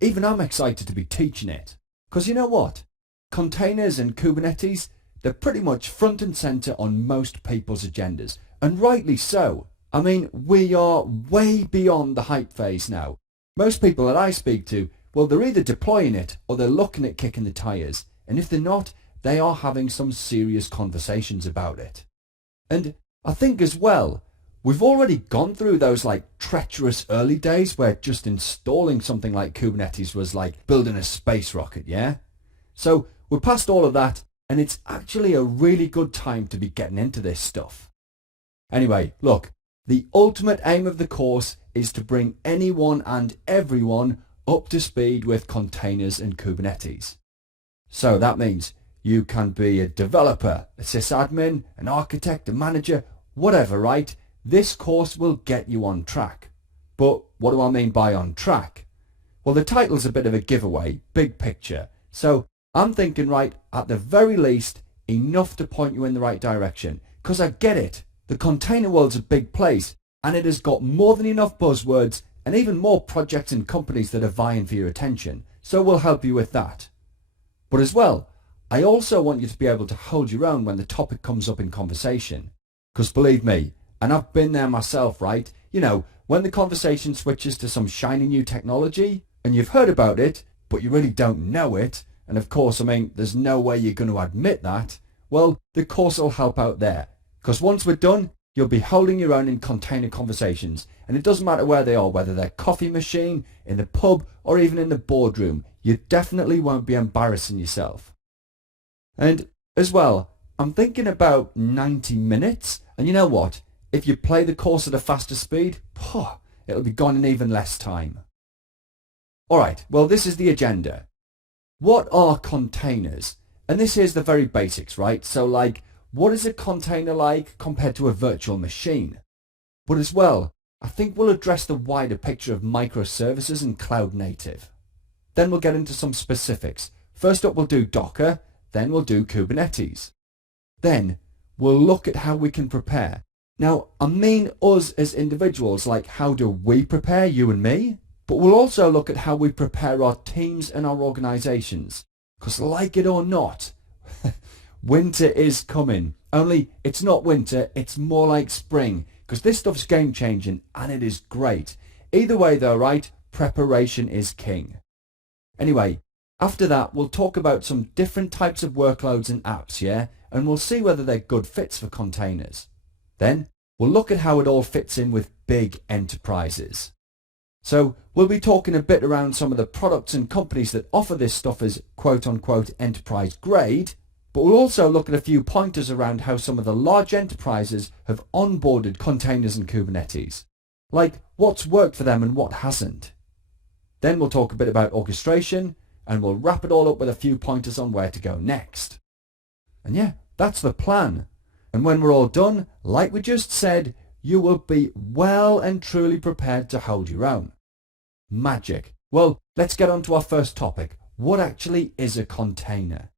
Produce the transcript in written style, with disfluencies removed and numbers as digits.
Even I'm excited to be teaching it. Because you know what? Containers and Kubernetes, they're pretty much front and center on most people's agendas. And rightly so. I mean, we are way beyond the hype phase now. Most people that I speak to, well, they're either deploying it or they're looking at kicking the tires. And if they're not, they are having some serious conversations about it. And I think as well, we've already gone through those treacherous early days where just installing something like Kubernetes was like building a space rocket, yeah? So we're past all of that, and it's actually a really good time to be getting into this stuff. Anyway, look, the ultimate aim of the course is to bring anyone and everyone up to speed with containers and Kubernetes. So that means you can be a developer, a sysadmin, an architect, a manager, whatever, right? This course will get you on track. But what do I mean by on track? Well, the title's a bit of a giveaway, big picture. So I'm thinking, right, at the very least, enough to point you in the right direction. Because I get it. The container world's a big place, and it has got more than enough buzzwords and even more projects and companies that are vying for your attention. So we'll help you with that. But as well, I also want you to be able to hold your own when the topic comes up in conversation. Because believe me, and I've been there myself, right? You know, when the conversation switches to some shiny new technology, and you've heard about it, but you really don't know it, and of course, I mean, there's no way you're going to admit that, well, the course will help out there. Because once we're done, you'll be holding your own in container conversations. And it doesn't matter where they are, whether they're coffee machine, in the pub, or even in the boardroom. You definitely won't be embarrassing yourself. And as well, I'm thinking about 90 minutes. And you know what? If you play the course at a faster speed, it'll be gone in even less time. Alright, well, this is the agenda. What are containers? And this is the very basics, right? So what is a container like compared to a virtual machine? But as well, I think we'll address the wider picture of microservices and cloud native. Then we'll get into some specifics. First up, we'll do Docker, then we'll do Kubernetes. Then we'll look at how we can prepare. Now, I mean us as individuals, how do we prepare, you and me? But we'll also look at how we prepare our teams and our organizations. Because like it or not, winter is coming. Only it's not winter, it's more like spring. Because this stuff's game changing and it is great. Either way though, right, preparation is king. Anyway, after that we'll talk about some different types of workloads and apps, yeah? And we'll see whether they're good fits for containers. Then we'll look at how it all fits in with big enterprises. So we'll be talking a bit around some of the products and companies that offer this stuff as quote-unquote enterprise grade, but we'll also look at a few pointers around how some of the large enterprises have onboarded containers and Kubernetes. What's worked for them and what hasn't. Then we'll talk a bit about orchestration, and we'll wrap it all up with a few pointers on where to go next. And yeah, that's the plan. And when we're all done, like we just said, you will be well and truly prepared to hold your own. Magic. Well, let's get on to our first topic. What actually is a container?